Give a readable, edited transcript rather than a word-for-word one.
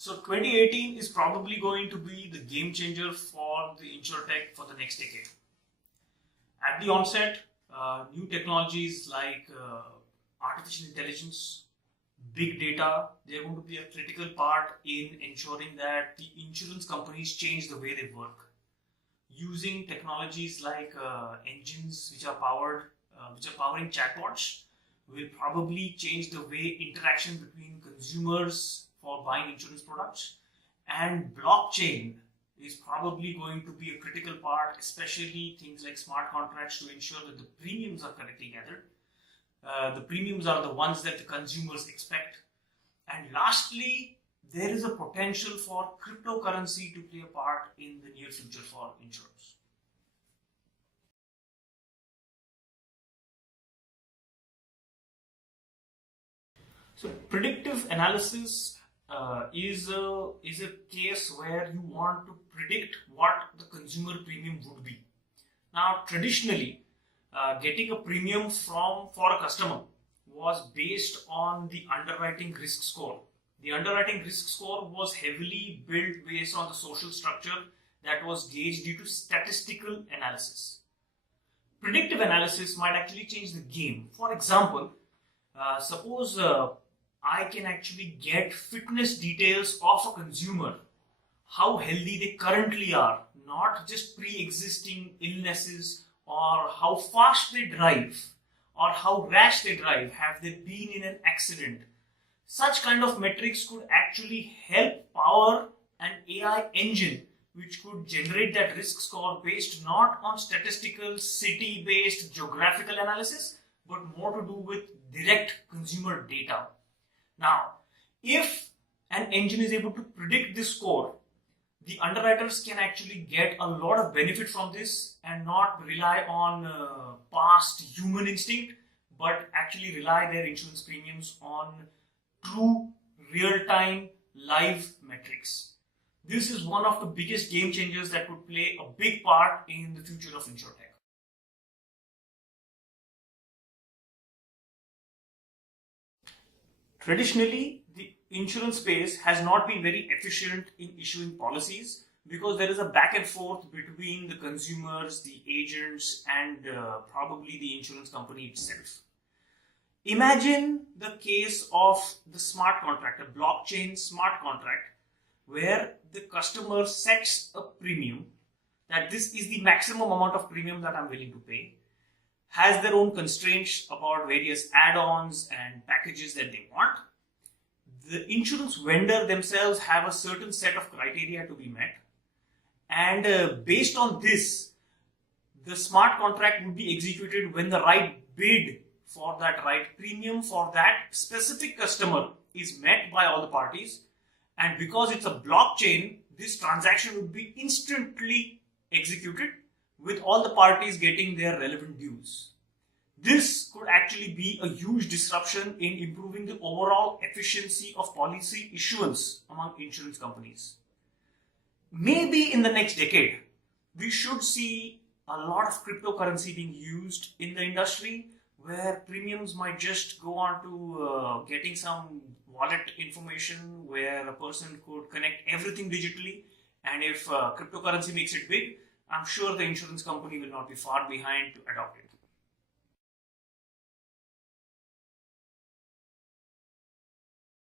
So 2018 is probably going to be the game changer for the insurtech for the next decade. At the onset, new technologies like artificial intelligence, big data, they're going to be a critical part in ensuring that the insurance companies change the way they work. Using technologies like engines which are powering chatbots will probably change the way interaction between consumers for buying insurance products, and blockchain is probably going to be a critical part, especially things like smart contracts, to ensure that the premiums are correctly gathered. The premiums are the ones that the consumers expect. And lastly, there is a potential for cryptocurrency to play a part in the near future for insurance. So predictive analysis is a case where you want to predict what the consumer premium would be. Now, traditionally, getting a premium for a customer was based on the underwriting risk score. The underwriting risk score was heavily built based on the social structure that was gauged due to statistical analysis. Predictive analysis might actually change the game. For example, suppose I can actually get fitness details of a consumer, how healthy they currently are, not just pre-existing illnesses, or how fast they drive, or how rash they drive, have they been in an accident. Such kind of metrics could actually help power an AI engine which could generate that risk score based not on statistical, city-based geographical analysis, but more to do with direct consumer data. Now, if an engine is able to predict this score, the underwriters can actually get a lot of benefit from this and not rely on past human instinct, but actually rely their insurance premiums on true, real-time, live metrics. This is one of the biggest game changers that would play a big part in the future of insurtech. Traditionally, the insurance space has not been very efficient in issuing policies because there is a back and forth between the consumers, the agents, and probably the insurance company itself. Imagine the case of the smart contract, a blockchain smart contract, where the customer sets a premium, that this is the maximum amount of premium that I'm willing to pay, has their own constraints about various add-ons and packages that they want. The insurance vendor themselves have a certain set of criteria to be met, and based on this, the smart contract would be executed when the right bid for that right premium for that specific customer is met by all the parties. And because it's a blockchain, this transaction would be instantly executed with all the parties getting their relevant dues. This could actually be a huge disruption in improving the overall efficiency of policy issuance among insurance companies. Maybe in the next decade, we should see a lot of cryptocurrency being used in the industry, where premiums might just go on to getting some wallet information where a person could connect everything digitally, and if cryptocurrency makes it big, I'm sure the insurance company will not be far behind to adopt it.